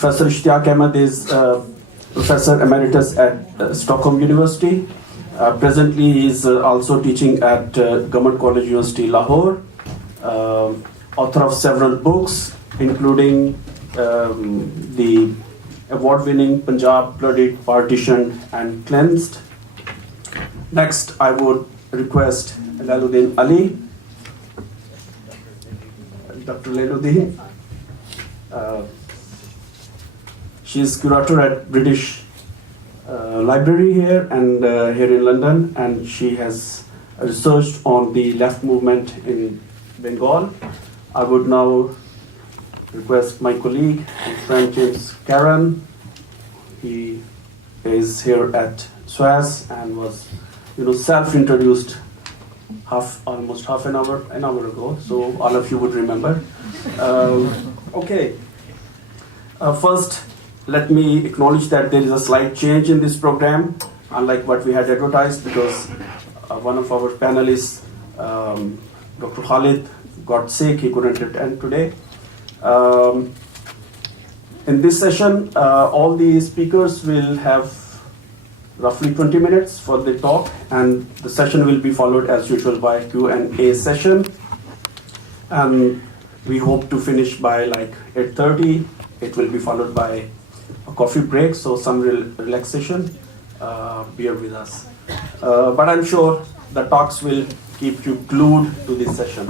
Professor Ishtiaq Ahmed is Professor Emeritus at Stockholm University. Presently, he is also teaching at Government College University, Lahore. Author of several books, including the award-winning Punjab Bloodied, Partitioned and Cleansed. Next, I would request Lailuddin Ali, Dr. Lailuddin. She is curator at British Library here and here in London, and she has researched on the left movement in Bengal. I would now request my colleague and friend James Caron. He is here at SOAS and was, self-introduced almost half an hour ago. So all of you would remember. Okay. First, let me acknowledge that there is a slight change in this program, unlike what we had advertised, because one of our panelists, Dr. Khalid, got sick. He couldn't attend today. In this session, all the speakers will have roughly 20 minutes for the talk, and the session will be followed as usual by a Q&A session. And we hope to finish by like 8:30. It will be followed by a coffee break, so some relaxation. Bear with us. But I'm sure the talks will keep you glued to this session.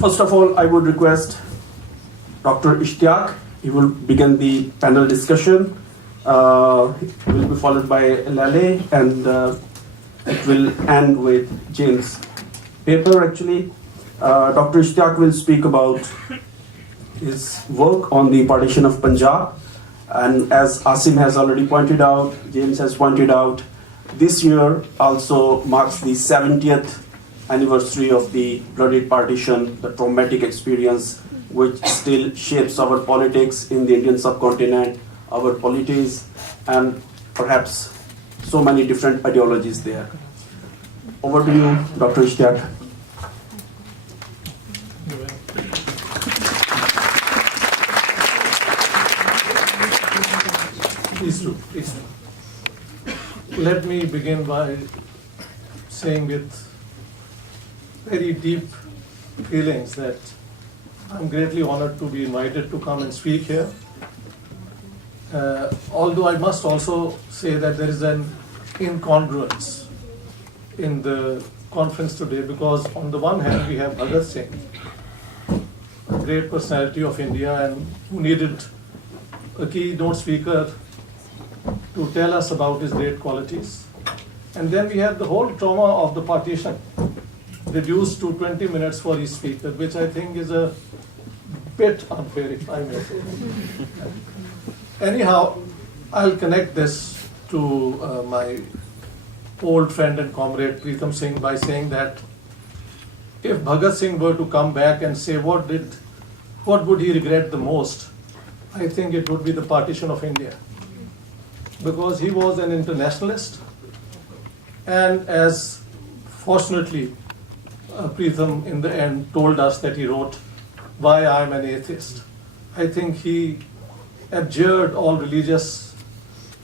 First of all, I would request Dr. Ishtiaq. He will begin the panel discussion. It will be followed by Lale, and it will end with James' paper, actually. Dr. Ishtiaq will speak about his work on the partition of Punjab. And as Asim has already pointed out, James has pointed out, this year also marks the 70th anniversary of the bloodied partition, the traumatic experience which still shapes our politics in the Indian subcontinent, our polities, and perhaps so many different ideologies there. Over to you, Dr. Ishtiaq. Please do. Let me begin by saying with very deep feelings that I'm greatly honored to be invited to come and speak here. Although I must also say that there is an incongruence in the conference today, because on the one hand we have Bhagat Singh, a great personality of India, and who needed a keynote speaker to tell us about his great qualities. And then we have the whole trauma of the partition reduced to 20 minutes for each speaker, which I think is a bit unfair, if I may say. Anyhow, I'll connect this to my old friend and comrade Pritam Singh by saying that if Bhagat Singh were to come back and say what would he regret the most, I think it would be the partition of India. Because he was an internationalist, and as fortunately Pritam in the end told us that he wrote Why I Am an Atheist. I think he abjured all religious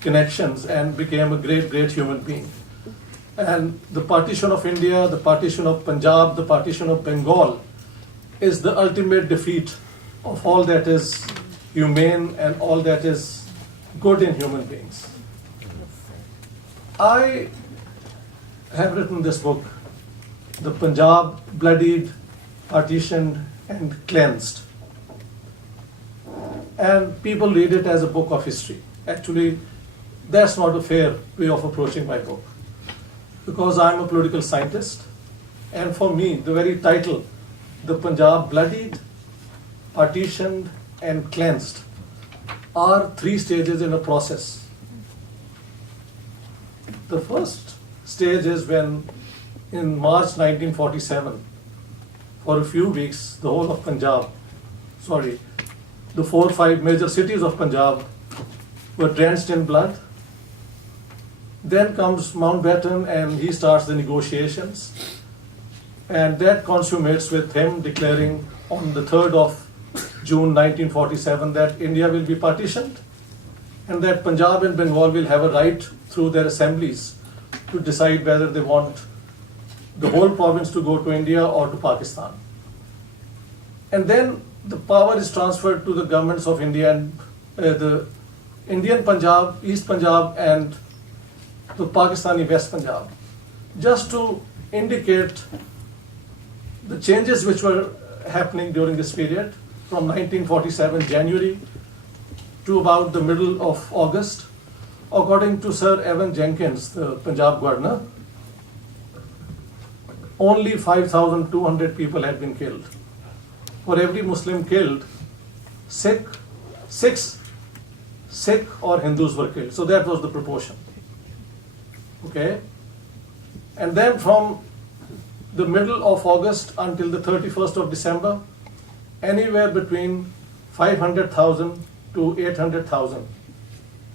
connections and became a great human being. And the partition of India, the partition of Punjab, the partition of Bengal is the ultimate defeat of all that is humane and all that is good in human beings. I have written this book, The Punjab Bloodied, Partitioned and Cleansed. And people read it as a book of history. Actually, that's not a fair way of approaching my book, because I'm a political scientist, and for me, the very title, The Punjab Bloodied, Partitioned and Cleansed, are three stages in a process. The first stage is when, in March 1947, for a few weeks, the whole of Punjab, the 4 or 5 major cities of Punjab were drenched in blood. Then comes Mountbatten and he starts the negotiations. And that consummates with him declaring on the 3rd of June 1947 that India will be partitioned and that Punjab and Bengal will have a right through their assemblies to decide whether they want the whole province to go to India or to Pakistan. And then the power is transferred to the governments of India and the Indian Punjab, East Punjab and the Pakistani West Punjab, just to indicate the changes which were happening during this period from 1947 January to about the middle of August. According to Sir Evan Jenkins, the Punjab governor, only 5,200 people had been killed. For every Muslim killed, six Sikh or Hindus were killed. So that was the proportion. Okay? And then from the middle of August until the 31st of December, anywhere between 500,000 to 800,000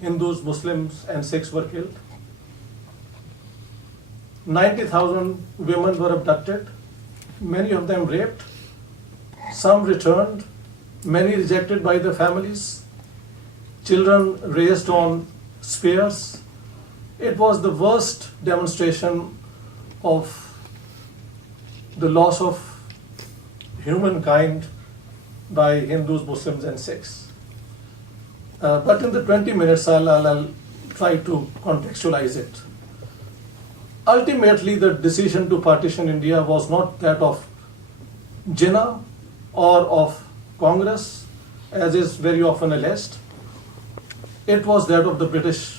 Hindus, Muslims and Sikhs were killed. 90,000 women were abducted, many of them raped, some returned, many rejected by their families, children raised on spears. It was the worst demonstration of the loss of humankind by Hindus, Muslims and Sikhs. But in the 20 minutes I'll try to contextualize it. Ultimately, the decision to partition India was not that of Jinnah or of Congress, as is very often alleged. It was that of the British,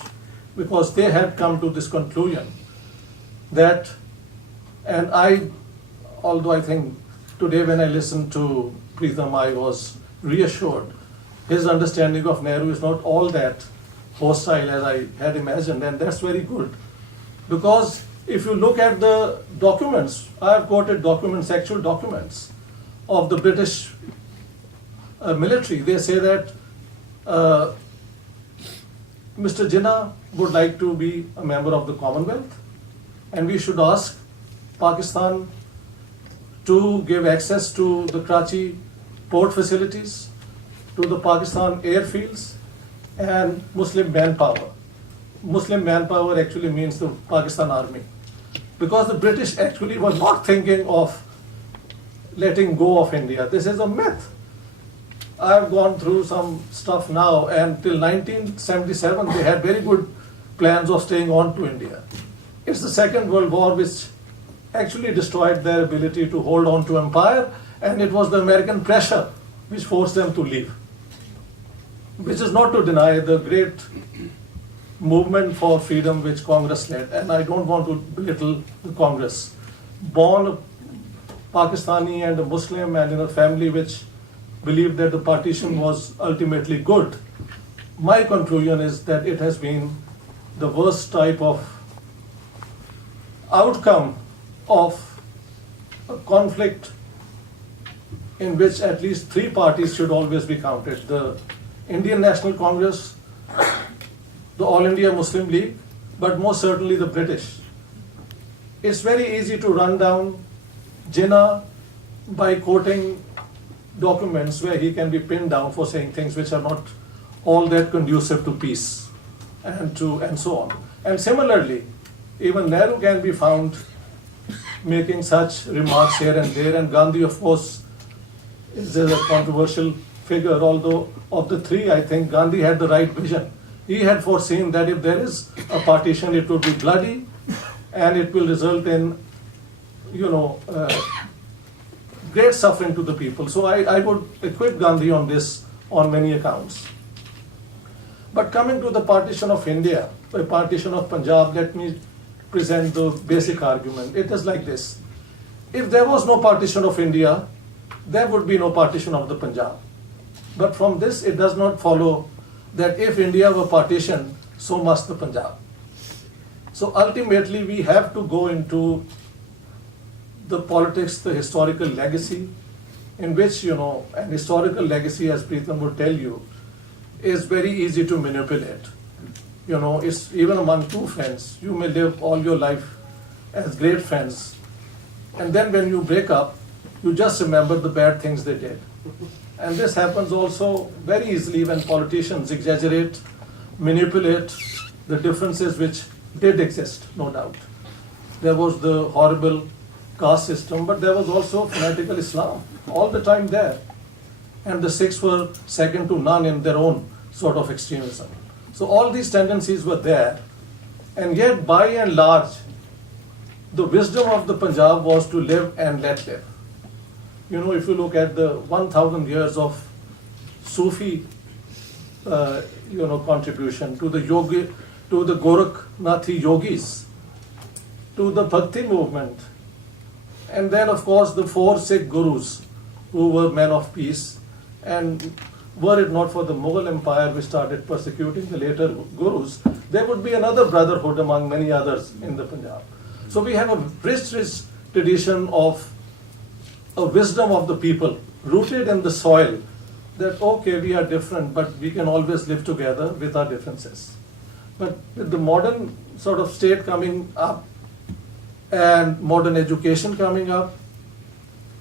because they had come to this conclusion that, and although I think today when I listened to Pritam, I was reassured. His understanding of Nehru is not all that hostile as I had imagined, and that's very good. Because if you look at the documents, I have quoted documents, actual documents of the British military. They say that Mr. Jinnah would like to be a member of the Commonwealth, and we should ask Pakistan to give access to the Karachi port facilities, to the Pakistan airfields, and Muslim manpower. Muslim manpower actually means the Pakistan army. Because the British actually were not thinking of letting go of India. This is a myth. I've gone through some stuff now, and till 1977 they had very good plans of staying on to India. It's the Second World War which actually destroyed their ability to hold on to empire, and it was the American pressure which forced them to leave. Which is not to deny the great movement for freedom which Congress led, and I don't want to belittle the Congress. Born a Pakistani and a Muslim and in a family which believed that the partition was ultimately good, my conclusion is that it has been the worst type of outcome of a conflict in which at least three parties should always be counted: the Indian National Congress, the All India Muslim League, but most certainly the British. It's very easy to run down Jinnah by quoting documents where he can be pinned down for saying things which are not all that conducive to peace and so on. And similarly, even Nehru can be found making such remarks here and there, and Gandhi, of course, is a controversial figure, although of the three, I think Gandhi had the right vision. He had foreseen that if there is a partition, it would be bloody and it will result in, great suffering to the people. So I would equip Gandhi on this on many accounts. But coming to the partition of India, the partition of Punjab, let me present the basic argument. It is like this. If there was no partition of India, there would be no partition of the Punjab. But from this, it does not follow that if India were partitioned, so must the Punjab. So ultimately, we have to go into the politics, the historical legacy, in which, an historical legacy, as Pritam would tell you, is very easy to manipulate. It's even among two friends. You may live all your life as great friends, And then when you break up, you just remember the bad things they did. And this happens also very easily when politicians exaggerate, manipulate the differences which did exist, no doubt. There was the horrible caste system, but there was also fanatical Islam all the time there. And the Sikhs were second to none in their own sort of extremism. So all these tendencies were there, and yet by and large, the wisdom of the Punjab was to live and let live. You know, if you look at the 1,000 years of Sufi, contribution to the yogi, to the Gorakhnathi yogis, to the Bhakti movement, and then of course the 4 Sikh gurus who were men of peace, and were it not for the Mughal Empire which started persecuting the later gurus, there would be another brotherhood among many others in the Punjab. So we have a rich tradition of a wisdom of the people rooted in the soil, that okay, we are different, but we can always live together with our differences. But with the modern sort of state coming up and modern education coming up,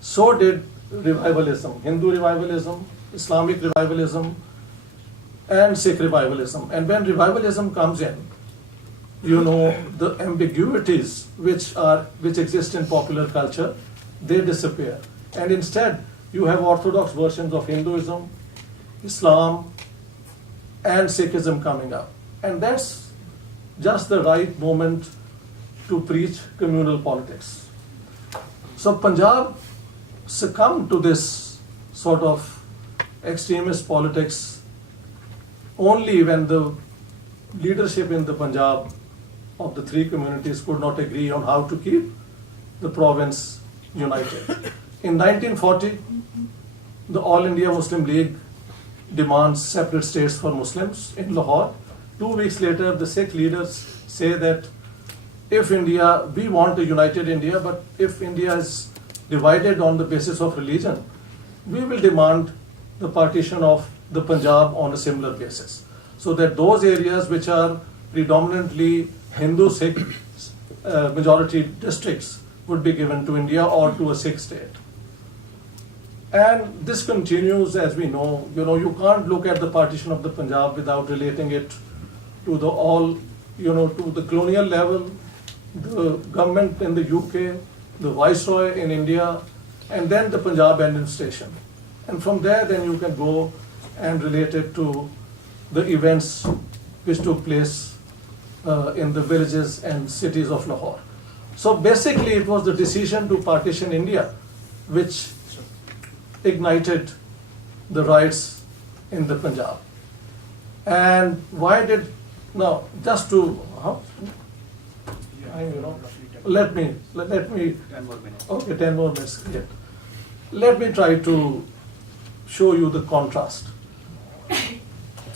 so did revivalism, Hindu revivalism, Islamic revivalism, and Sikh revivalism. And when revivalism comes in, you know, the ambiguities which exist in popular culture, they disappear. And instead, you have orthodox versions of Hinduism, Islam, and Sikhism coming up. And that's just the right moment to preach communal politics. So Punjab succumbed to this sort of extremist politics only when the leadership in the Punjab of the 3 communities could not agree on how to keep the province united. In 1940, the All India Muslim League demands separate states for Muslims in Lahore. 2 weeks later, the Sikh leaders say that if India, we want a united India, but if India is divided on the basis of religion, we will demand the partition of the Punjab on a similar basis, so that those areas which are predominantly Hindu Sikh majority districts would be given to India or to a Sikh state. And this continues, as we know. You know, you can't look at the partition of the Punjab without relating it to to the colonial level, the government in the UK, the Viceroy in India, and then the Punjab administration. And from there, then you can go and relate it to the events which took place in the villages and cities of Lahore. So basically, it was the decision to partition India which ignited the riots in the Punjab. And why did, now just to, let me, 10 more minutes. okay, 10 more minutes, great. Let me try to show you the contrast.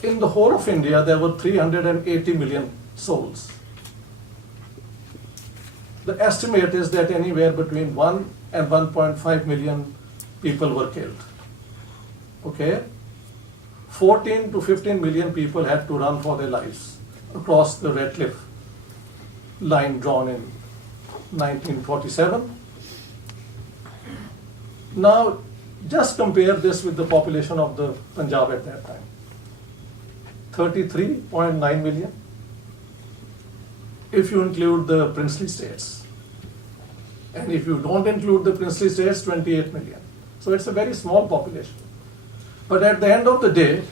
In the whole of India, there were 380 million souls. The estimate is that anywhere between 1 and 1.5 million people were killed. Okay? 14 to 15 million people had to run for their lives across the Red Cliff line drawn in 1947. Now, just compare this with the population of the Punjab at that time. 33.9 million, if you include the princely states. And if you don't include the princely states, 28 million. So it's a very small population. But at the end of the day,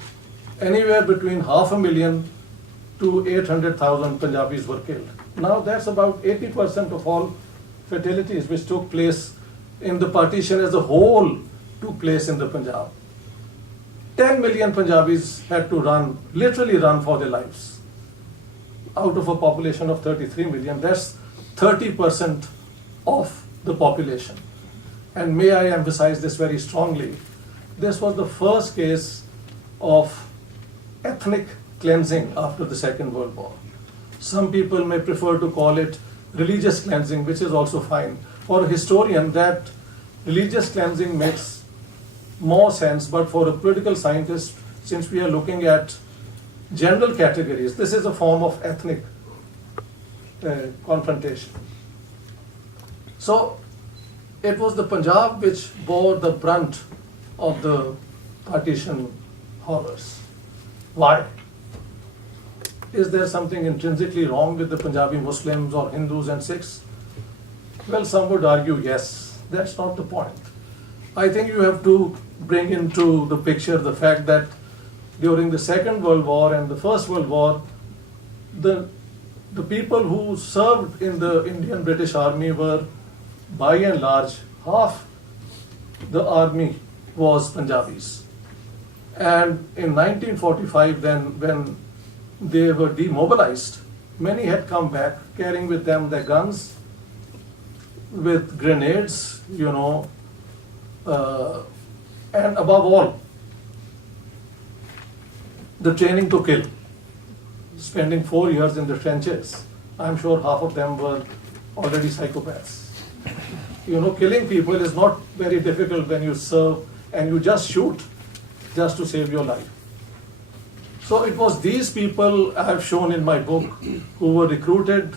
anywhere between 500,000 to 800,000 Punjabis were killed. Now that's about 80% of all fatalities which took place in the partition as a whole took place in the Punjab. 10 million Punjabis had to run, literally run for their lives. Out of a population of 33 million, that's 30% of the population. And may I emphasize this very strongly, this was the first case of ethnic cleansing after the Second World War. Some people may prefer to call it religious cleansing, which is also fine. For a historian, that religious cleansing makes more sense, but for a political scientist, since we are looking at general categories, this is a form of ethnic confrontation. So it was the Punjab which bore the brunt of the partition horrors. Why? Is there something intrinsically wrong with the Punjabi Muslims or Hindus and Sikhs? Well, some would argue yes. That's not the point. I think you have to bring into the picture the fact that during the Second World War and the First World War, the people who served in the Indian British Army were, by and large, half the army was Punjabis. And in 1945, then, when they were demobilized, many had come back carrying with them their guns, with grenades, and above all, the training to kill. Spending 4 years in the trenches, I'm sure half of them were already psychopaths. Killing people is not very difficult when you serve and you just shoot just to save your life. So it was these people I have shown in my book who were recruited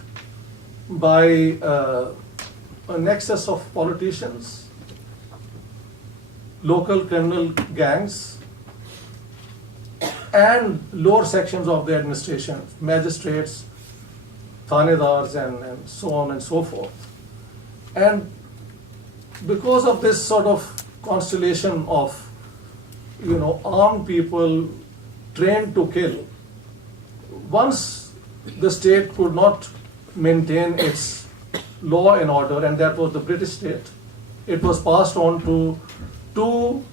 by a nexus of politicians, local criminal gangs, and lower sections of the administration, magistrates, thanedars, and so on and so forth. And because of this sort of constellation of, armed people trained to kill, once the state could not maintain its law and order, and that was the British state, it was passed on to two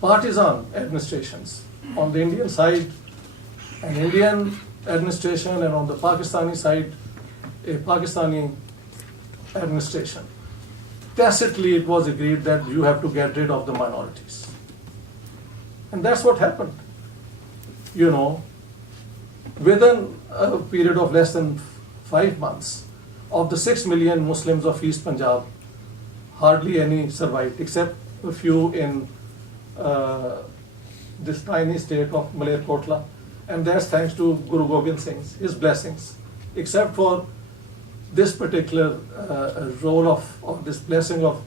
partisan administrations. On the Indian side, an Indian administration, and on the Pakistani side, a Pakistani administration. Tacitly, it was agreed that you have to get rid of the minorities. And that's what happened. Within a period of less than 5 months, of the 6 million Muslims of East Punjab, hardly any survived, except a few in this tiny state of Malerkotla. And that's thanks to Guru Gobind Singh's, his blessings. Except for this particular role of this blessing of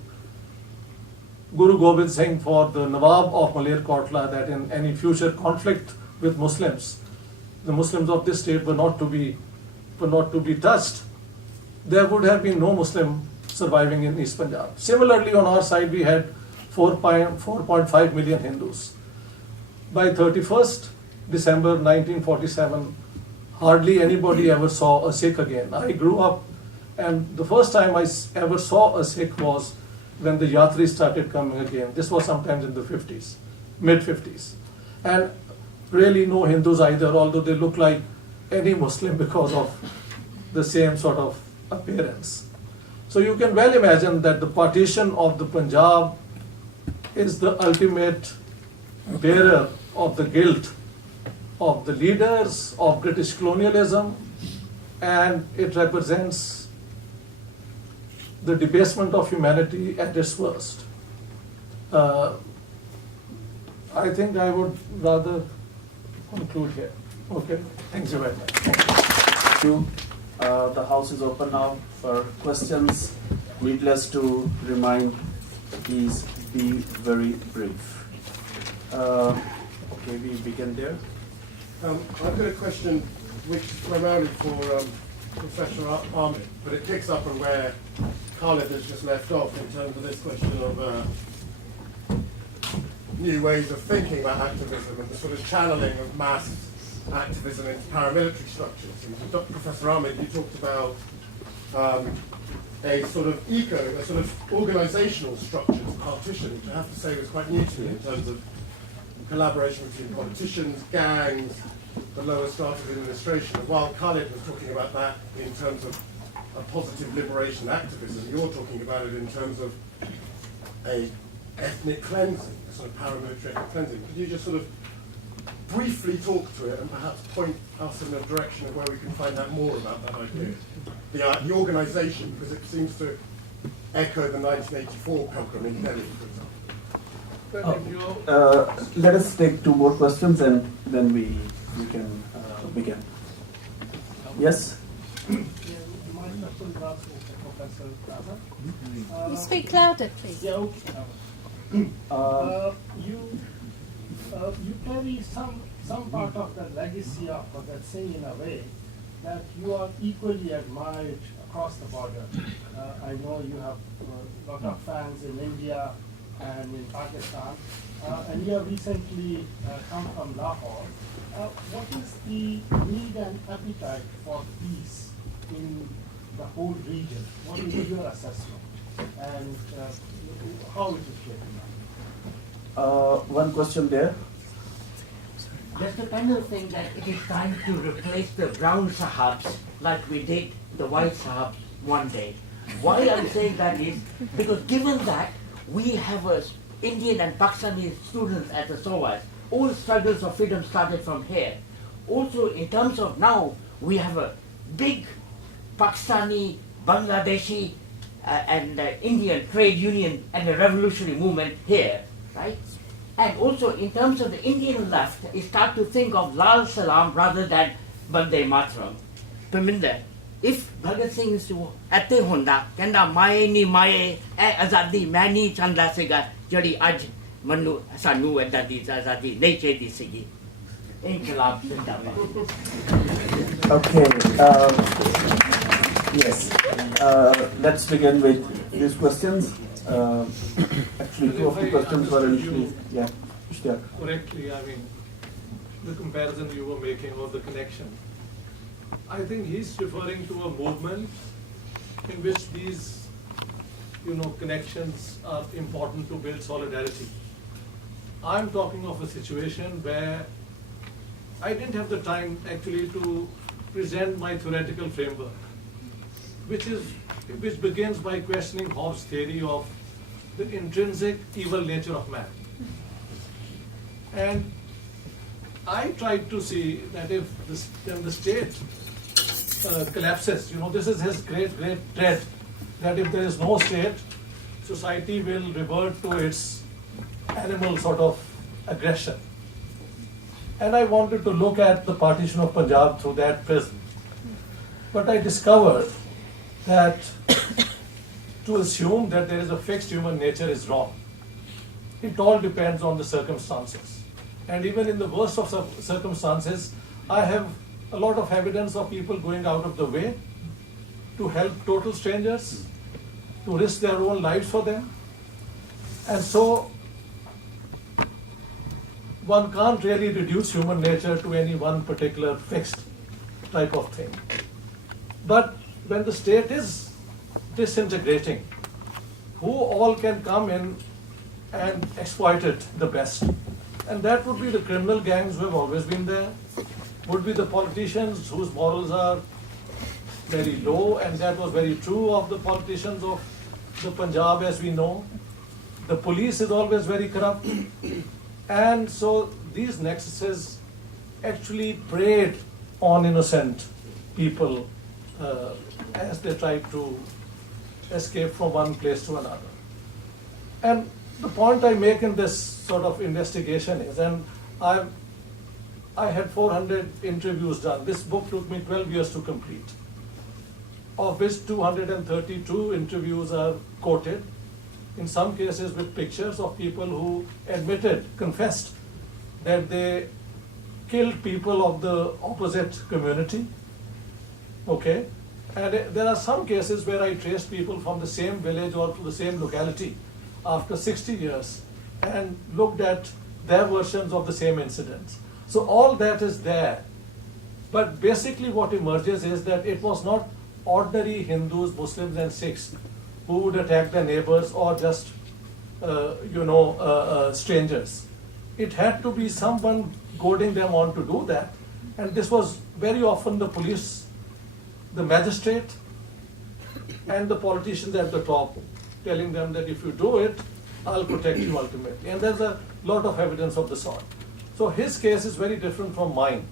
Guru Gobind Singh for the Nawab of Malerkotla, that in any future conflict with Muslims, the Muslims of this state were not to be touched, there would have been no Muslim surviving in East Punjab. Similarly, on our side, we had 4.5 million Hindus. By 31st December 1947, hardly anybody ever saw a Sikh again. I grew up, and the first time I ever saw a Sikh was when the Yatris started coming again. This was sometimes in the 50s, mid-50s. And really no Hindus either, although they look like any Muslim because of the same sort of appearance. So you can well imagine that the partition of the Punjab is the ultimate bearer of the guilt of the leaders of British colonialism, and it represents the debasement of humanity at its worst. I think I would rather conclude here. Okay, thank you very much. Thank you. The house is open now for questions. Needless to remind, please be very brief. Okay, we begin there. I've got a question which is primarily for Professor Ahmed, but it picks up on where Khalid has just left off in terms of this question of new ways of thinking about activism and the sort of channeling of mass activism into paramilitary structures. And Professor Ahmed, you talked about a sort of organisational structure of partition, which I have to say was quite new to me in terms of collaboration between politicians, gangs, the lower staff of administration. And while Khalid was talking about that in terms of a positive liberation activism, you're talking about it in terms of a ethnic cleansing, a sort of paramilitary ethnic cleansing. Could you just sort of briefly talk to it and perhaps point us in the direction of where we can find out more about that idea? The organisation, because it seems to echo the 1984 program in Delhi, for example. Let us take 2 more questions and then we can begin. Yes? Professor Raza. You speak louder, please. Yeah, okay. You carry some part of the legacy of Bhagat Singh in a way that you are equally admired across the border. I know you have a lot of fans in India and in Pakistan, and you have recently come from Lahore. What is the need and appetite for peace in the whole region? What is your assessment, and how it is shaping up? One question there. Does the panel think that it is time to replace the brown sahabs like we did the white sahabs one day? Why I'm saying that is because given that we have Indian and Pakistani students at the SOAS, all struggles of freedom started from here. Also in terms of now, we have a big Pakistani, Bangladeshi and Indian trade union and a revolutionary movement here, right? And also in terms of the Indian left, it start to think of Lal Salam rather than Bande Mataram. Parminder, if Bhagat Singh su atte honda, kenda mae ni mae azadi mani chanda sega jodi aj manu sanu adadi azadi nahi chedi sigi. Inqilab zindabad. Okay. Yes. Let's begin with these questions. Actually, two of the questions were initially, yeah, Ishtiaq. Correctly, I mean, the comparison you were making or the connection. I think he's referring to a movement in which these, connections are important to build solidarity. I'm talking of a situation where I didn't have the time actually to present my theoretical framework, which begins by questioning Hobbes' theory of the intrinsic evil nature of man. And I tried to see that if then the state collapses, this is his great dread, that if there is no state, society will revert to its animal sort of aggression. And I wanted to look at the partition of Punjab through that prism. But I discovered that to assume that there is a fixed human nature is wrong. It all depends on the circumstances. And even in the worst of circumstances, I have a lot of evidence of people going out of the way to help total strangers, to risk their own lives for them. And so one can't really reduce human nature to any one particular fixed type of thing. But when the state is disintegrating, who all can come in and exploit it the best? And that would be the criminal gangs who have always been there, would be the politicians whose morals are very low, and that was very true of the politicians of the Punjab as we know. The police is always very corrupt. And so these nexuses actually preyed on innocent people as they tried to escape from one place to another. And the point I make in this sort of investigation is, and I had 400 interviews done. This book took me 12 years to complete, of which 232 interviews are quoted, in some cases with pictures of people who confessed that they killed people of the opposite community. Okay? And there are some cases where I traced people from the same village or to the same locality after 60 years and looked at their versions of the same incidents. So all that is there. But basically what emerges is that it was not ordinary Hindus, Muslims and Sikhs who would attack their neighbors or just, strangers. It had to be someone goading them on to do that. And this was very often the police, the magistrate, and the politicians at the top, telling them that if you do it, I'll protect you ultimately. And there's a lot of evidence of the sort. So his case is very different from mine.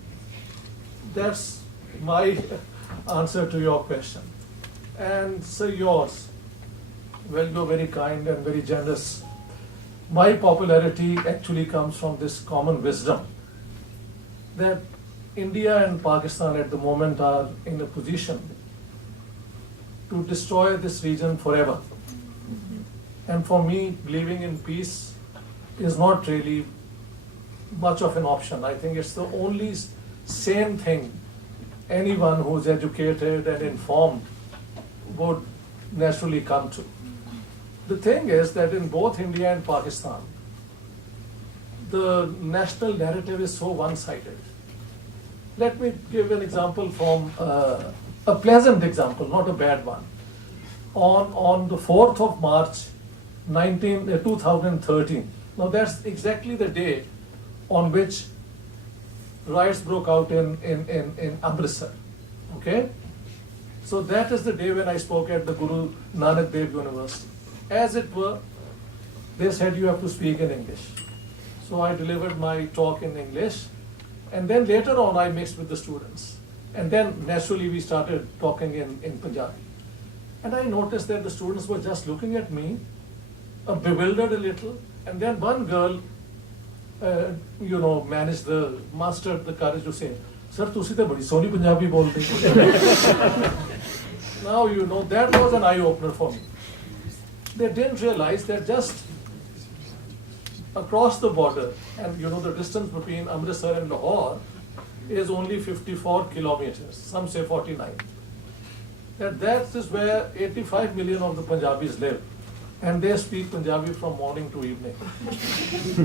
That's my answer to your question. And so yours, well, you're very kind and very generous. My popularity actually comes from this common wisdom that India and Pakistan at the moment are in a position to destroy this region forever. And for me, believing in peace is not really much of an option. I think it's the only sane thing anyone who's educated and informed would naturally come to. The thing is that in both India and Pakistan, the national narrative is so one-sided. Let me give an example from a pleasant example, not a bad one. On the 4th of March, 2013, now that's exactly the day on which riots broke out in Amritsar. Okay? So that is the day when I spoke at the Guru Nanak Dev University. As it were, they said you have to speak in English. So I delivered my talk in English, and then later on I mixed with the students. And then naturally we started talking in Punjabi. And I noticed that the students were just looking at me, bewildered a little, and then one girl, mustered the courage to say, "Sir, tusi to badi soni Punjabi bolte." Now, that was an eye-opener for me. They didn't realize that just across the border, and the distance between Amritsar and Lahore is only 54 kilometers, some say 49. That is where 85 million of the Punjabis live, and they speak Punjabi from morning to evening.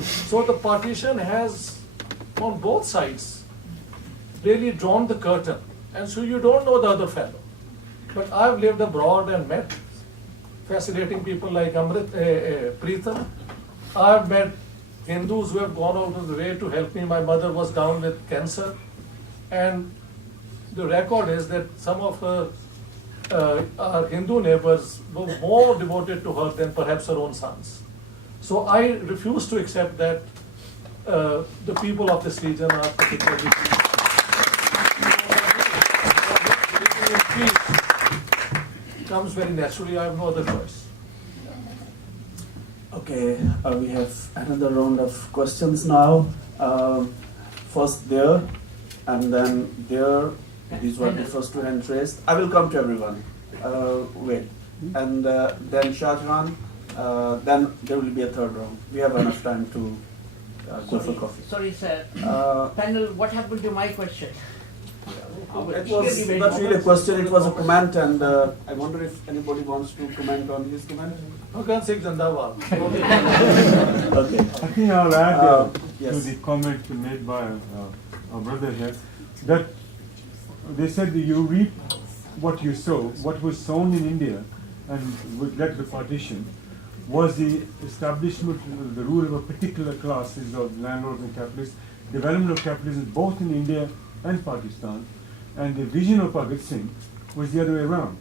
So the partition has, on both sides, really drawn the curtain, and so you don't know the other fellow. But I've lived abroad and met fascinating people like Preetham. I've met Hindus who have gone out of the way to help me. My mother was down with cancer, and the record is that some of our Hindu neighbors were more devoted to her than perhaps her own sons. So I refuse to accept that the people of this region are particularly peace. Comes very naturally. I have no other choice. Okay, we have another round of questions now. First there, and then there. These were the first two hands raised. I will come to everyone. Wait. And then Shah Jahan. Then there will be a third round. We have enough time to go for coffee. Sorry, sir. Panel, what happened to my question? It was not really a question, it was a comment, and I wonder if anybody wants to comment on his comment. Bhagat Singh Zindabad. Okay. I think I'll add to yes. the comment made by our brother here, that they said that you reap what you sow. What was sown in India and would led to the partition was the establishment of the rule of a particular classes of landlords and capitalists, development of capitalism both in India and Pakistan. And the vision of Bhagat Singh was the other way around,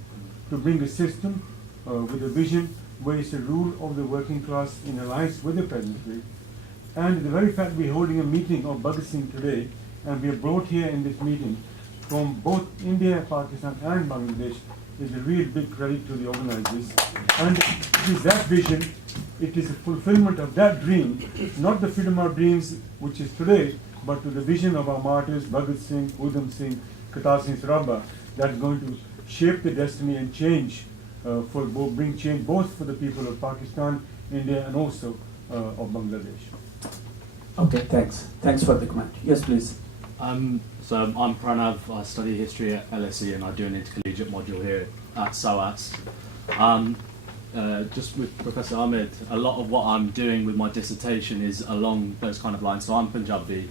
to bring a system with a vision where it's a rule of the working class in alliance with the peasantry. And the very fact we're holding a meeting of Bhagat Singh today, and we are brought here in this meeting from both India, Pakistan and Bangladesh, is a real big credit to the organizers. And it is that vision, it is a fulfillment of that dream, not the freedom of dreams which is today, but to the vision of our martyrs, Bhagat Singh, Udham Singh, Kartar Singh Sarabha, that is going to shape the destiny and change, bring change both for the people of Pakistan, India, and also of Bangladesh. Okay, thanks. Thanks for the comment. Yes, please. So I'm Pranav, I study history at LSE and I do an intercollegiate module here at SOAS. Just with Professor Ahmed, a lot of what I'm doing with my dissertation is along those kind of lines. So I'm Punjabi,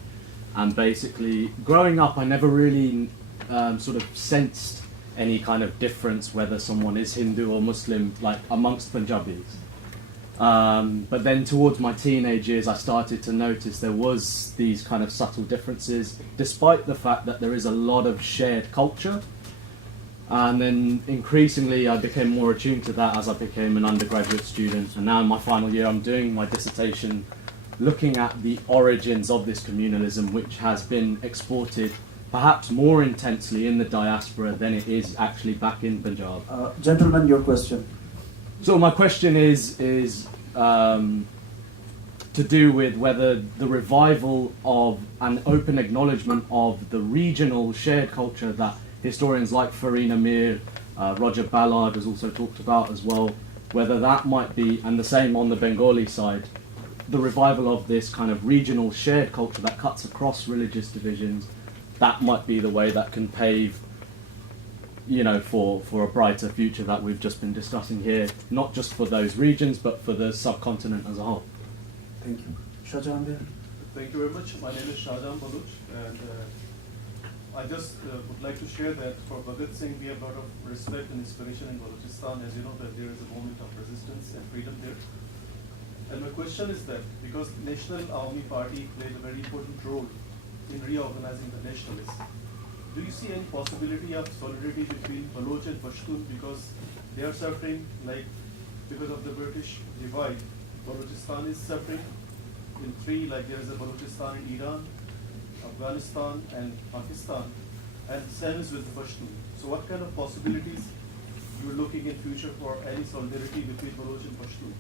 and basically growing up I never really sort of sensed any kind of difference whether someone is Hindu or Muslim, like amongst Punjabis. But then towards my teenage years I started to notice there was these kind of subtle differences, despite the fact that there is a lot of shared culture. And then increasingly I became more attuned to that as I became an undergraduate student, and now in my final year I'm doing my dissertation looking at the origins of this communalism, which has been exported perhaps more intensely in the diaspora than it is actually back in Punjab. Gentlemen, your question. So my question is to do with whether the revival of an open acknowledgement of the regional shared culture that historians like Farina Mir Roger Ballard has also talked about as well, whether that might be, and the same on the Bengali side, the revival of this kind of regional shared culture that cuts across religious divisions, that might be the way that can pave, you know, for a brighter future that we've just been discussing here, not just for those regions, but for the subcontinent as a whole. Thank you. Shahjahan there. Thank you very much. My name is Shahjahan Baluch, and I just would like to share that for Bhagat Singh, we have a lot of respect and inspiration in Balochistan. As you know, that there is a moment of resistance and freedom there. And my question is that, because National Awami Party played a very important role in reorganizing the nationalists, do you see any possibility of solidarity between Baloch and Pashtun, because they are suffering, like, because of the British divide? Balochistan is suffering in three, like there is a Balochistan in Iran, Afghanistan and Pakistan, and same is with the Pashtun. So what kind of possibilities you're looking in future for any solidarity between Baloch and Pashtun,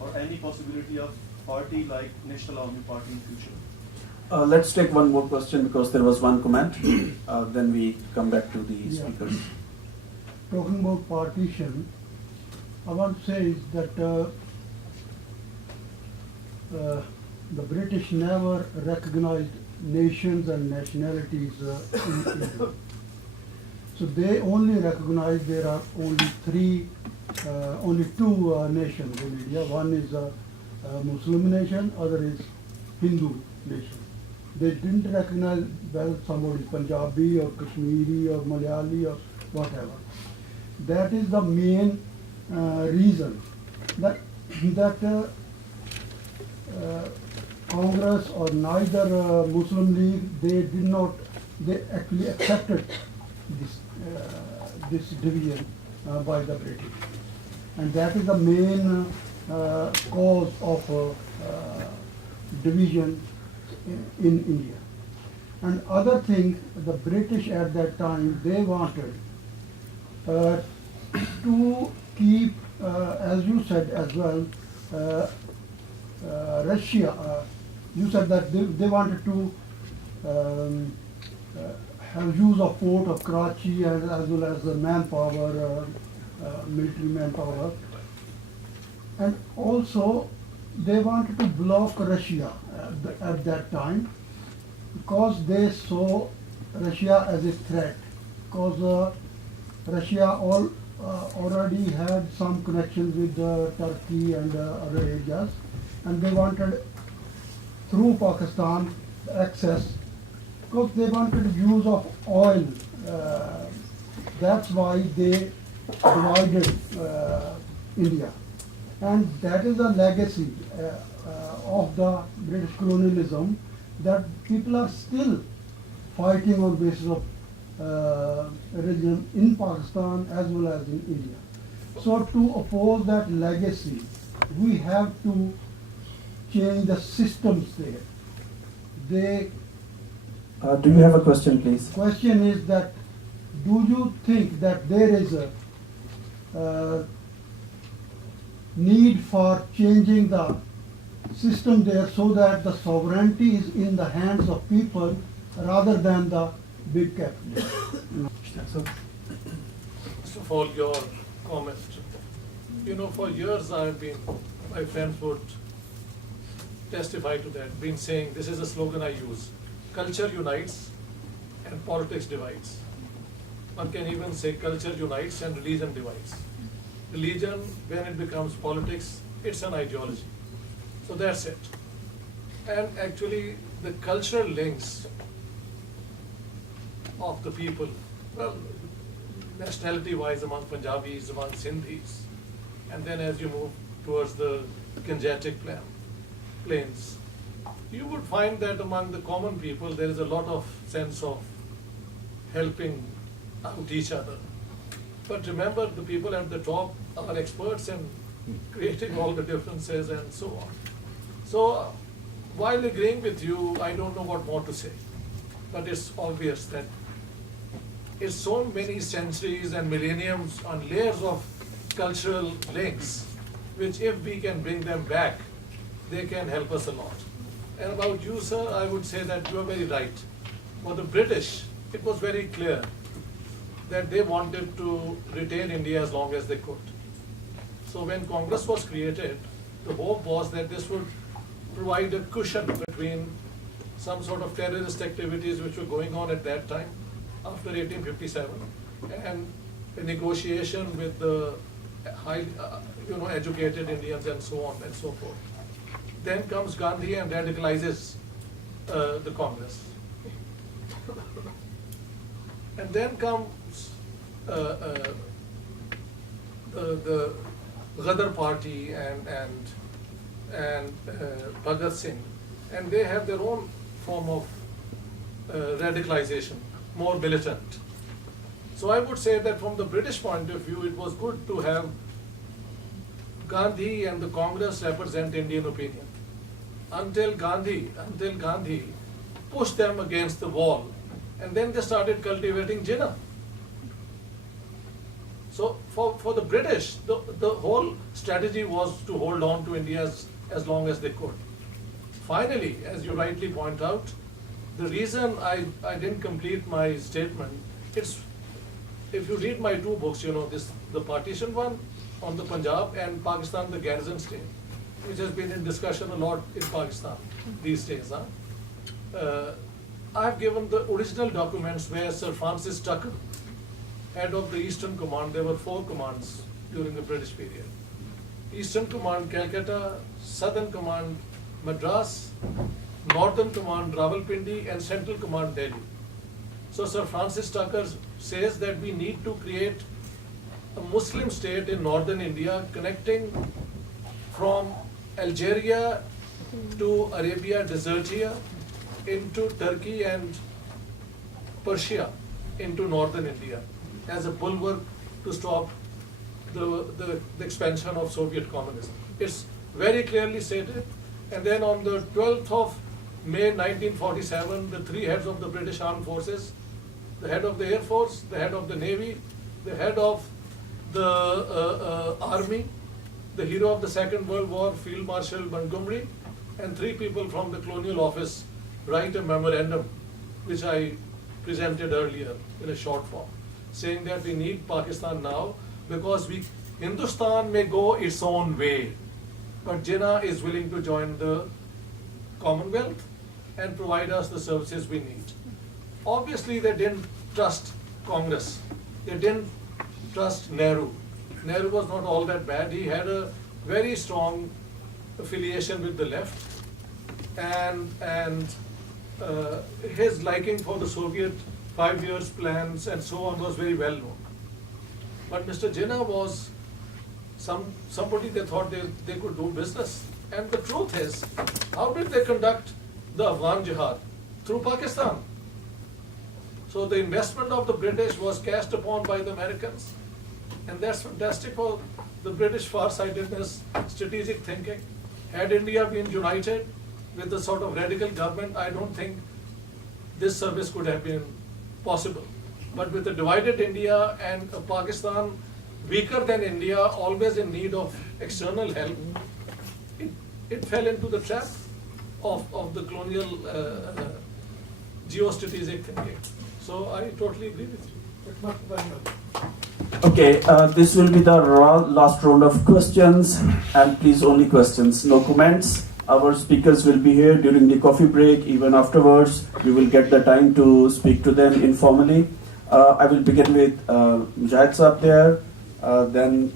or any possibility of party like National Awami Party in future? Let's take one more question because there was one comment. Then we come back to the Yeah. speakers. Talking about partition, I want to say is that the British never recognized nations and nationalities in India. So they only recognize there are only two nations in India. One is a Muslim nation, other is Hindu nation. They didn't recognize whether somebody Punjabi or Kashmiri or Malayali or whatever. That is the main reason that Congress or neither Muslim League, they actually accepted this division by the British. And that is the main cause of division in India. And other thing, the British at that time, they wanted to keep, as you said as well, Russia, you said that they wanted to have use of port of Karachi as well as the manpower, military manpower. And also they wanted to block Russia at that time because they saw Russia as a threat, because Russia already had some connections with Turkey and other areas, and they wanted through Pakistan access, because they wanted use of oil. That's why they divided India. And that is a legacy of the British colonialism, that people are still fighting on basis of religion in Pakistan as well as in India. So to oppose that legacy, we have to change the systems there. Do you have a question, please? Question is that, do you think that there is a need for changing the system there so that the sovereignty is in the hands of people rather than the big capital? First of all, your comment. You know, for years my friends would testify to that, been saying, this is a slogan I use: culture unites and politics divides. One can even say culture unites and religion divides. Religion, when it becomes politics, it's an ideology. So that's it. And actually, the cultural links of the people, well, nationality-wise among Punjabis, among Sindhis, and then as you move towards the Gangetic plains, you would find that among the common people there is a lot of sense of helping out each other. But remember, the people at the top are experts in creating all the differences and so on. So while agreeing with you, I don't know what more to say. But it's obvious that it's so many centuries and millenniums on layers of cultural links, which if we can bring them back, they can help us a lot. And about you, sir, I would say that you are very right. For the British, it was very clear that they wanted to retain India as long as they could. So when Congress was created, the hope was that this would provide a cushion between some sort of terrorist activities which were going on at that time, after 1857, and a negotiation with the high, educated Indians and so on and so forth. Then comes Gandhi and radicalizes the Congress. And then comes the Ghadar party and Bhagat Singh, and they have their own form of radicalization, more militant. So I would say that from the British point of view, it was good to have Gandhi and the Congress represent Indian opinion. Until Gandhi pushed them against the wall, and then they started cultivating Jinnah. So for the British, the whole strategy was to hold on to India as long as they could. Finally, as you rightly point out, the reason I didn't complete my statement, it's, if you read my two books, the partition one on the Punjab and Pakistan, the garrison state, which has been in discussion a lot in Pakistan these days. I've given the original documents where Sir Francis Tucker, head of the Eastern Command, there were 4 commands during the British period. Eastern Command Calcutta, Southern Command Madras, Northern Command Rawalpindi, and Central Command Delhi. So Sir Francis Tucker says that we need to create a Muslim state in northern India connecting from Algeria to Arabia Desertia into Turkey and Persia into northern India as a bulwark to stop the expansion of Soviet communism. It's very clearly stated. And then on the 12th of May 1947, the 3 heads of the British Armed Forces, the head of the Air Force, the head of the Navy, the head of the Army, the hero of the Second World War, Field Marshal Montgomery, and 3 people from the Colonial Office write a memorandum, which I presented earlier in a short form, saying that we need Pakistan now because Hindustan may go its own way, but Jinnah is willing to join the Commonwealth and provide us the services we need. Obviously, they didn't trust Congress. They didn't trust Nehru. Nehru was not all that bad. He had a very strong affiliation with the left, and his liking for the Soviet 5 years plans and so on was very well known. But Mr. Jinnah was somebody they thought they could do business. And the truth is, how did they conduct the Afghan jihad? Through Pakistan. So the investment of the British was cast upon by the Americans. And that's fantastic for the British farsightedness, strategic thinking. Had India been united with the sort of radical government, I don't think this service could have been possible. But with a divided India and a Pakistan weaker than India, always in need of external help, it fell into the trap of the colonial geostrategic thinking. So I totally agree with you. Okay, this will be the last round of questions, and please only questions, no comments. Our speakers will be here during the coffee break, even afterwards. We will get the time to speak to them informally. I will begin with Mujahid Saab there, then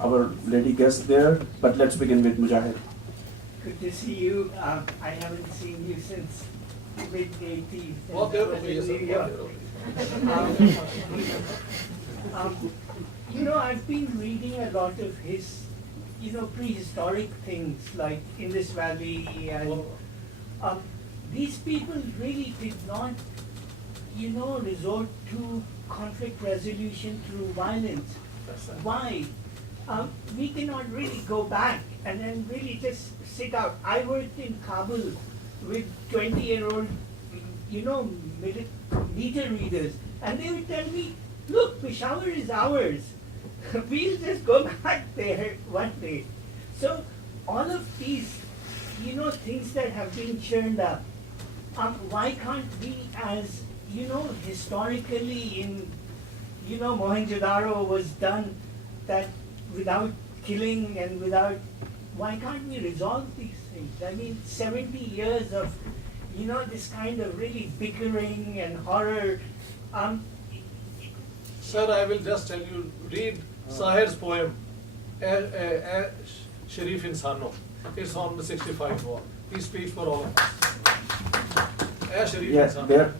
our lady guest there, but let's begin with Mujahid. Good to see you. I haven't seen you since mid-80s. What there will be, sir. I've been reading a lot of his, prehistoric things like Indus Valley, and these people really did not, resort to conflict resolution through violence. Why? We cannot really go back and then really just sit out. I worked in Kabul with 20-year-old, meter readers, and they would tell me, look, Peshawar is ours. We'll just go back there one day. So all of these, things that have been churned up, why can't we as, historically in, Mohenjo-daro was done that without killing and without, why can't we resolve these things? I mean, 70 years of, this kind of really bickering and horror. Sir, I will just tell you, read Sahir's poem, Sharif Insano. It's on the 65 war. He speaks for all of us. Sharif Yeah, Insano. there.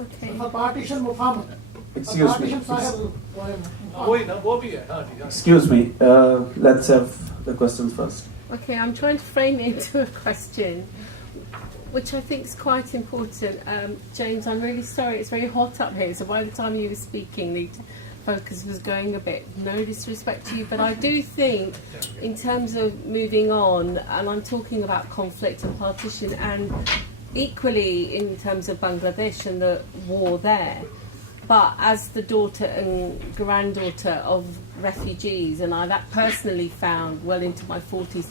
Okay. A partition Muhammad. Excuse me. Partition Sahib poem. वही ना, वो भी है, हाँ जी, हाँ। Excuse me. Let's have the questions first. Okay, I'm trying to frame it into a question, which I think is quite important. James, I'm really sorry, it's very hot up here, so by the time you were speaking, the focus was going a bit. No disrespect to you, but I do think, in terms of moving on, and I'm talking about conflict and partition, and equally in terms of Bangladesh and the war there, but as the daughter and granddaughter of refugees, and I've personally found well into my 40s,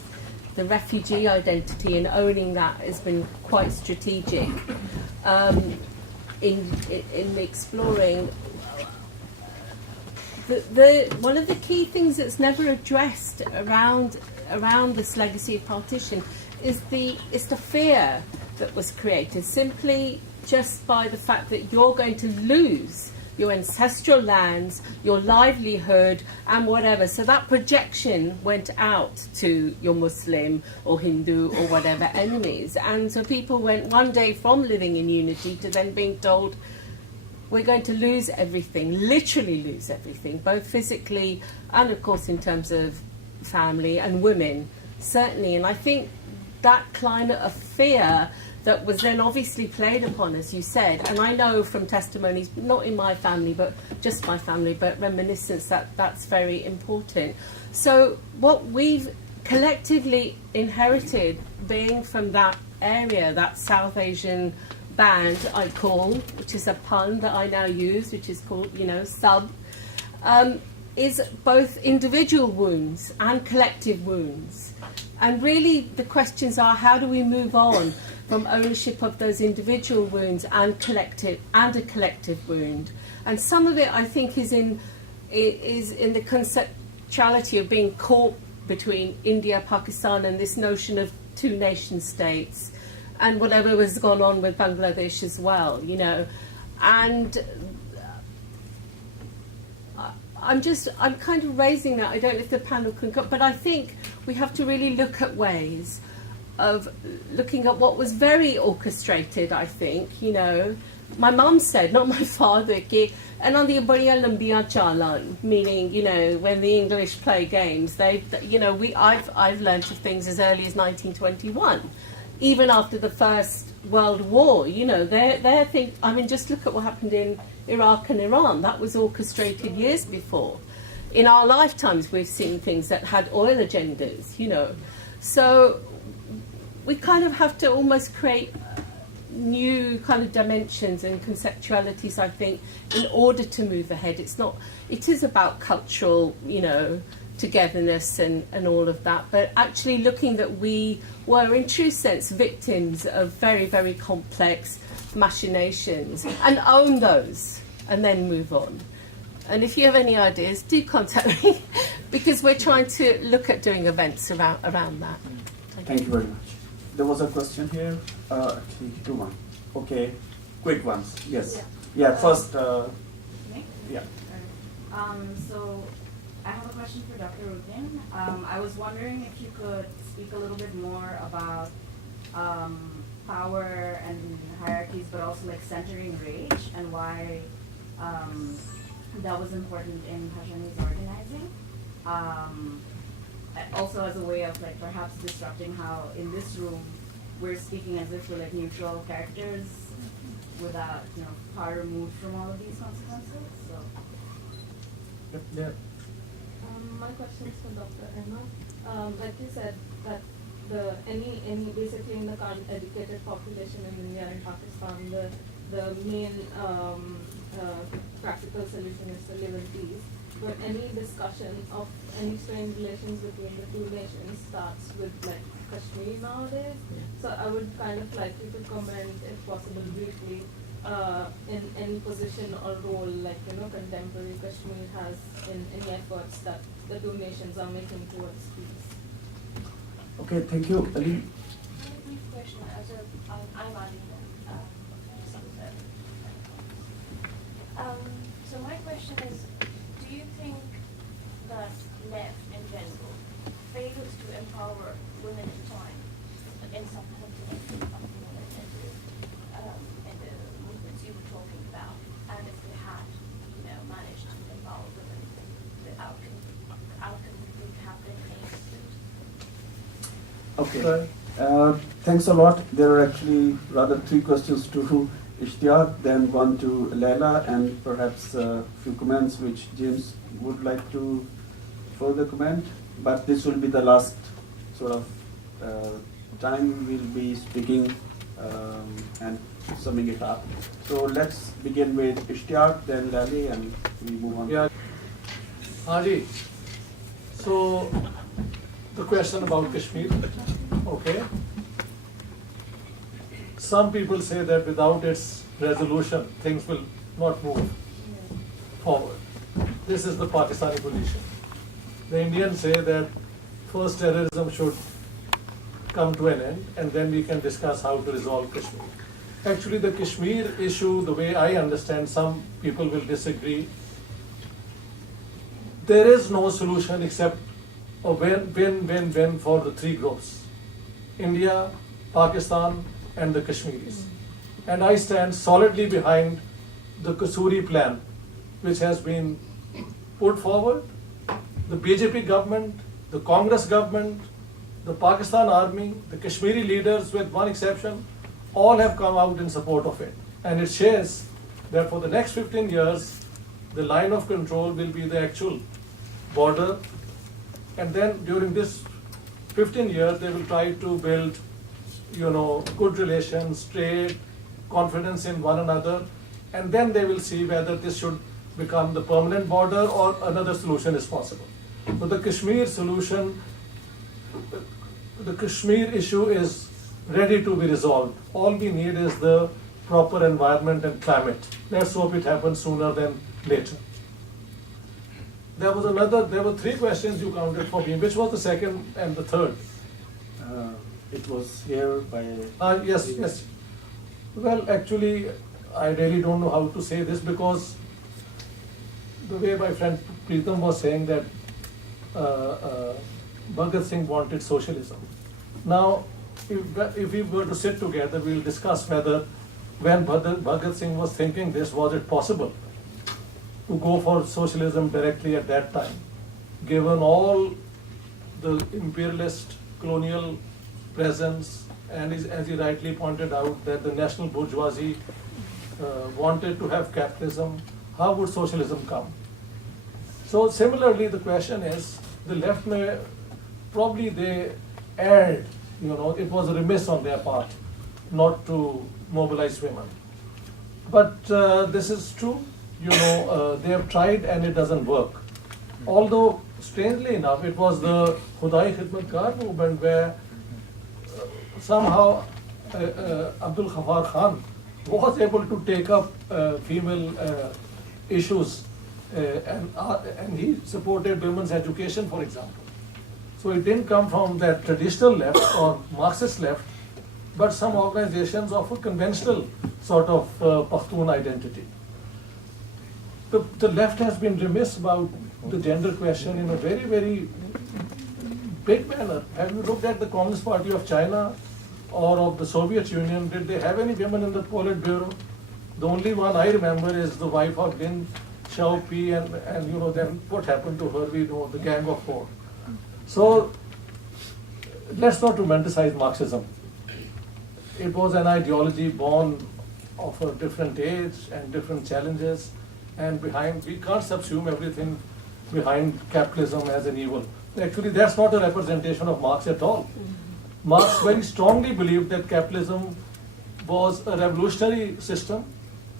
the refugee identity and owning that has been quite strategic in exploring. One of the key things that's never addressed around this legacy of partition is the fear that was created simply just by the fact that you're going to lose your ancestral lands, your livelihood, and whatever. So that projection went out to your Muslim or Hindu or whatever enemies. And so people went one day from living in unity to then being told, we're going to lose everything, literally lose everything, both physically and, of course, in terms of family and women, certainly. And I think that climate of fear that was then obviously played upon, as you said, and I know from testimonies, not in my family, but just my family, but reminiscence, that's very important. So what we've collectively inherited, being from that area, that South Asian band I call, which is a pun that I now use, which is called, sub, is both individual wounds and collective wounds. And really the questions are, how do we move on from ownership of those individual wounds and a collective wound? And some of it, I think, is in the conceptuality of being caught between India, Pakistan, and this notion of two nation states, and whatever has gone on with Bangladesh as well, And I'm kind of raising that. I don't know if the panel can come, but I think we have to really look at ways of looking at what was very orchestrated, I think, My mum said, not my father, meaning, when the English play games, I've learnt of things as early as 1921, even after the First World War, they're just look at what happened in Iraq and Iran. That was orchestrated years before. In our lifetimes, we've seen things that had oil agendas, So we kind of have to almost create new kind of dimensions and conceptualities, I think, in order to move ahead. It is about cultural, togetherness and all of that, but actually looking that we were, in true sense, victims of very, very complex machinations, and own those, and then move on. And if you have any ideas, do contact me, because we're trying to look at doing events around that. Thank you very much. There was a question here. Actually, two one. Okay, quick ones. Yes. Yeah. First. Me? Yeah. So I have a question for Dr. Rukin. I was wondering if you could speak a little bit more about power and hierarchies, but also like centering rage, and why that was important in Hashemi's organizing. Also as a way of like perhaps disrupting how in this room we're speaking as if we're like neutral characters without, far removed from all of these consequences. So Yeah. My question is for Dr. Emma. Like you said, that any basically in the current educated population in India and Pakistan, the main practical solution is to live in peace. But any discussion of any strained relations between the two nations starts with like Kashmir nowadays. So I would kind of like you to comment, if possible, briefly in any position or role like contemporary Kashmir has in any efforts that the two nations are making towards peace. Okay, thank you, Ali. Brief question. I'm Ali. So my question is, do you think that left in general fails to empower women in time in some continents, in the movements you were talking about, and if they had, managed to empower women, the outcome would have been Okay. Thanks a lot. There are actually rather three questions to Ishtiaq, then one to Leila, and perhaps a few comments which James would like to further comment. But this will be the last sort of time we'll be speaking and summing it up. So let's begin with Ishtiaq, then Lali, and we move on. Yeah. Haji, so the question about Kashmir, okay. Some people say that without its resolution, things will not move forward. This is the Pakistani position. The Indians say that first terrorism should come to an end, and then we can discuss how to resolve Kashmir. Actually, the Kashmir issue, the way I understand, some people will disagree. There is no solution except a win-win-win-win for the three groups: India, Pakistan, and the Kashmiris. And I stand solidly behind the Kasuri plan, which has been put forward. The BJP government, the Congress government, the Pakistan army, the Kashmiri leaders, with one exception, all have come out in support of it. And it shares that for the next 15 years, the line of control will be the actual border. And then during this 15 years, they will try to build, good relations, trade, confidence in one another. And then they will see whether this should become the permanent border or another solution is possible. But the Kashmir solution, the Kashmir issue is ready to be resolved. All we need is the proper environment and climate. Let's hope it happens sooner than later. There were three questions you counted for me. Which was the second and the third? It was here by... Yes. Well, actually, I really don't know how to say this, because the way my friend Preetham was saying that Bhagat Singh wanted socialism. Now, if we were to sit together, we'll discuss whether when Bhagat Singh was thinking this, was it possible to go for socialism directly at that time, given all the imperialist colonial presence, and as he rightly pointed out, that the national bourgeoisie wanted to have capitalism. How would socialism come? So similarly, the question is, the left may, probably they erred, it was remiss on their part not to mobilize women. But this is true, they have tried and it doesn't work. Although, strangely enough, it was the Khudai Khidmatkar movement where somehow Abdul Ghaffar Khan was able to take up female issues and he supported women's education, for example. So it didn't come from that traditional left or Marxist left, but some organizations of a conventional sort of Pashtun identity. The left has been remiss about the gender question in a very, very big manner. Have you looked at the Communist Party of China or of the Soviet Union? Did they have any women in the Politburo? The only one I remember is the wife of Deng Xiaoping, and then what happened to her, we know, the Gang of Four. So let's not romanticize Marxism. It was an ideology born of a different age and different challenges, and we can't subsume everything behind capitalism as an evil. Actually, that's not a representation of Marx at all. Marx very strongly believed that capitalism was a revolutionary system,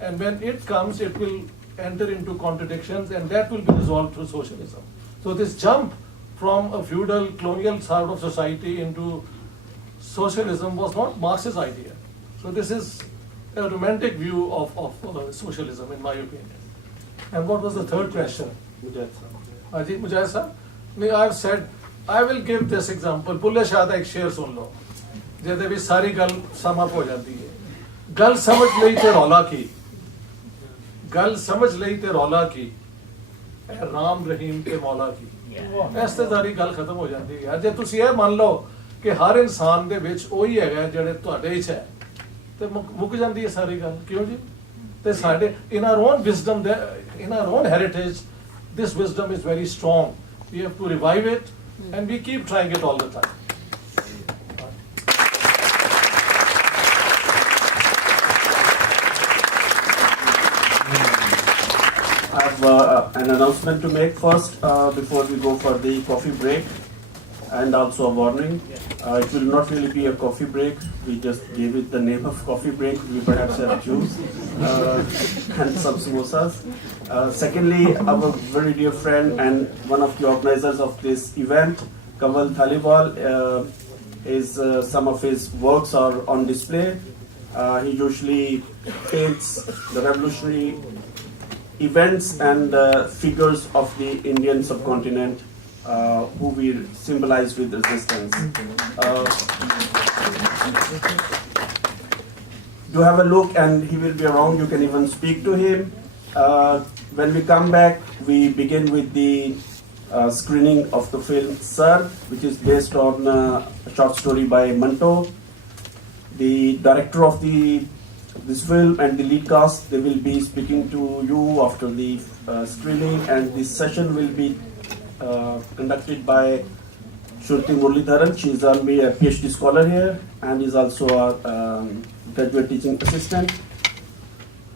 and when it comes, it will enter into contradictions, and that will be resolved through socialism. So this jump from a feudal colonial sort of society into socialism was not Marx's idea. So this is a romantic view of socialism, in my opinion. And what was the third question? Ajit Mujahid sir? I've said, I will give this example. Bulle Shah da ek sher sun lo. ਜਿਹਦੇ ਵੀ ਸਾਰੀ ਗੱਲ ਸਮਾਪ ਹੋ ਜਾਂਦੀ ਹੈ ਗੱਲ ਸਮਝ ਲਈ ਤੇ ਰੌਲਾ ਕੀ ਗੱਲ ਸਮਝ ਲਈ ਤੇ ਰੌਲਾ ਕੀ ਇਹ ਰਾਮ ਰਹੀਮ ਤੇ ਮੌਲਾ ਕੀ ਇਸ ਤੇ ਸਾਰੀ ਗੱਲ ਖਤਮ ਹੋ ਜਾਂਦੀ ਹੈ ਜੇ ਤੁਸੀਂ ਇਹ ਮੰਨ ਲਓ ਕਿ ਹਰ ਇਨਸਾਨ ਦੇ ਵਿੱਚ ਉਹੀ ਹੈਗਾ ਜਿਹੜੇ ਤੁਹਾਡੇ ਵਿੱਚ ਹੈ ਤੇ ਮੁੱਕ ਜਾਂਦੀ ਹੈ ਸਾਰੀ ਗੱਲ ਕਿਉਂ ਜੀ ਤੇ ਸਾਡੇ in our own wisdom in our own heritage this wisdom is very strong we have to revive it and we keep trying it all the time. I have an announcement to make first before we go for the coffee break, and also a warning. It will not really be a coffee break. We just gave it the name of coffee break. We perhaps have juice and some samosas. Secondly, our very dear friend and one of the organizers of this event, Kamal Thaliwal, some of his works are on display. He usually paints the revolutionary events and figures of the Indian subcontinent who we symbolize with resistance. Do have a look, and he will be around. You can even speak to him. When we come back, we begin with the screening of the film Sir, which is based on a short story by Manto. The director of this film and the lead cast, they will be speaking to you after the screening, and this session will be conducted by Shruti Muralidharan. She is a PhD scholar here and is also a graduate teaching assistant.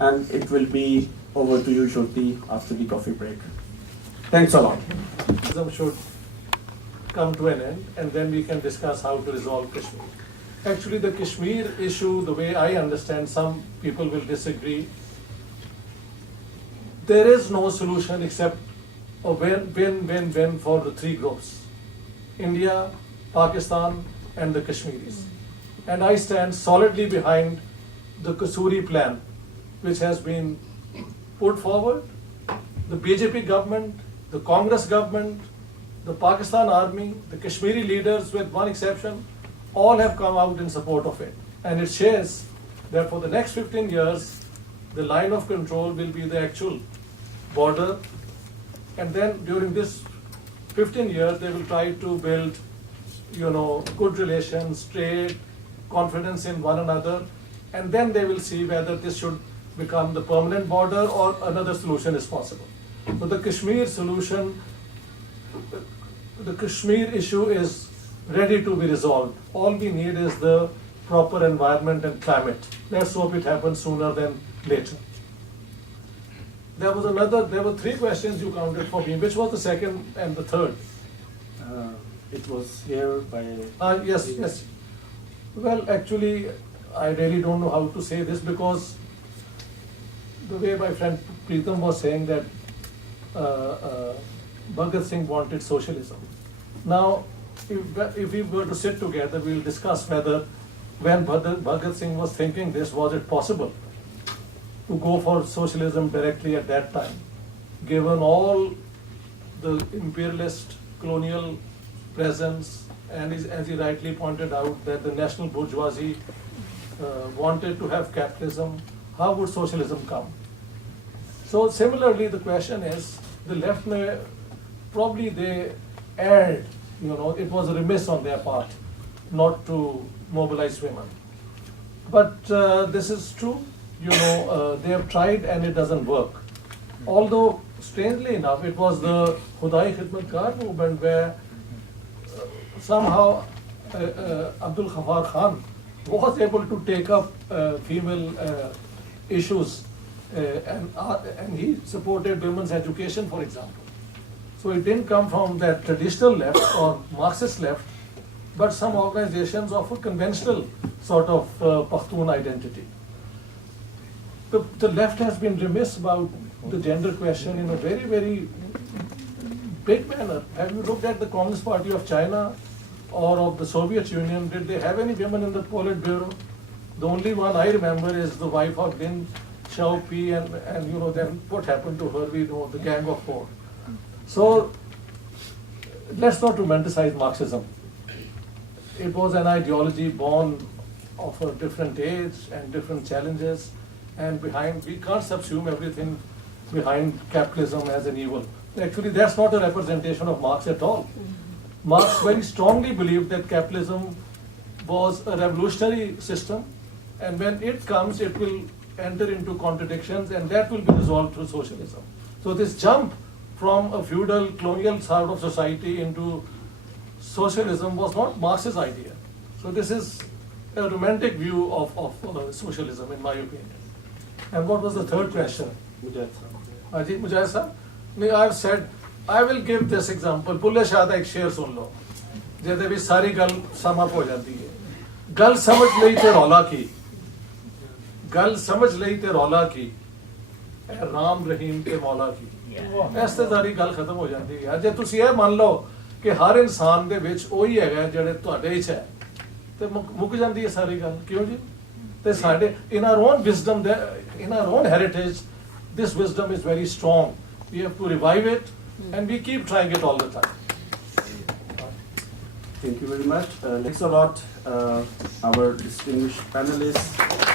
And it will be over to you, Shruti, after the coffee break. Thanks a lot. Should come to an end, and then we can discuss how to resolve Kashmir. Actually, the Kashmir issue, the way I understand, some people will disagree. There is no solution except a win-win-win-win for the three groups: India, Pakistan, and the Kashmiris. And I stand solidly behind the Kasuri plan, which has been put forward. The BJP government, the Congress government, the Pakistan army, the Kashmiri leaders, with one exception, all have come out in support of it. And it shares that for the next 15 years, the line of control will be the actual border. And then during this 15 years, they will try to build, good relations, trade, confidence in one another. And then they will see whether this should become the permanent border or another solution is possible. So the Kashmir solution, the Kashmir issue is ready to be resolved. All we need is the proper environment and climate. Let's hope it happens sooner than later. There were three questions you counted for me. Which was the second and the third? It was here by... Yes. Well, actually, I really don't know how to say this, because the way my friend Preetham was saying that Bhagat Singh wanted socialism. Now, if we were to sit together, we'll discuss whether when Bhagat Singh was thinking this, was it possible to go for socialism directly at that time, given all the imperialist colonial presence, and as he rightly pointed out, that the national bourgeoisie wanted to have capitalism. How would socialism come? So similarly, the question is, the left probably they erred, it was remiss on their part not to mobilize women. But this is true, they have tried and it doesn't work. Although, strangely enough, it was the Khudai Khidmatkar movement where somehow Abdul Ghaffar Khan was able to take up female issues and he supported women's education, for example. So it didn't come from that traditional left or Marxist left, but some organizations of a conventional sort of Pashtun identity. The left has been remiss about the gender question in a very, very big manner. Have you looked at the Communist Party of China or of the Soviet Union? Did they have any women in the Politburo? The only one I remember is the wife of Deng Xiaoping, and you know, then what happened to her, we know, the Gang of Four. So let's not romanticize Marxism. It was an ideology born of a different age and different challenges, and behind, we can't subsume everything behind capitalism as an evil. Actually, that's not a representation of Marx at all. Marx very strongly believed that capitalism was a revolutionary system, and when it comes, it will enter into contradictions, and that will be resolved through socialism. So this jump from a feudal colonial sort of society into socialism was not Marx's idea. So this is a romantic view of socialism, in my opinion. And what was the third question? Ajit Mujahid sir? I have said, I will give this example. Bulle Shah da ek sher sun lo. ਜਿਹਦੇ ਵਿੱਚ ਸਾਰੀ ਗੱਲ ਸਮ up ਹੋ ਜਾਂਦੀ ਹੈ. ਗੱਲ ਸਮਝ ਲਈ ਤੇ ਰੌਲਾ ਕੀ, ਗੱਲ ਸਮਝ ਲਈ ਤੇ ਰੌਲਾ ਕੀ, ਰਾਮ ਰਹੀਮ ਤੇ ਮੌਲਾ ਕੀ, ਇਸ ਤੇ ਸਾਰੀ ਗੱਲ ਖਤਮ ਹੋ ਜਾਂਦੀ ਹੈ. ਜੇ ਤੁਸੀਂ ਇਹ ਮੰਨ ਲਓ ਕਿ ਹਰ ਇਨਸਾਨ ਦੇ ਵਿੱਚ ਉਹੀ ਹੈਗਾ ਜਿਹੜੇ ਤੁਹਾਡੇ ਵਿੱਚ ਹੈ, ਤੇ ਮੁੱਕ ਜਾਂਦੀ ਹੈ ਸਾਰੀ ਗੱਲ. ਕਿਉਂ ਜੀ? ਤੇ ਸਾਡੇ in our own wisdom, in our own heritage, this wisdom is very strong. We have to revive it, and we keep trying it all the time. Thank you very much. Thanks a lot, our distinguished panelists.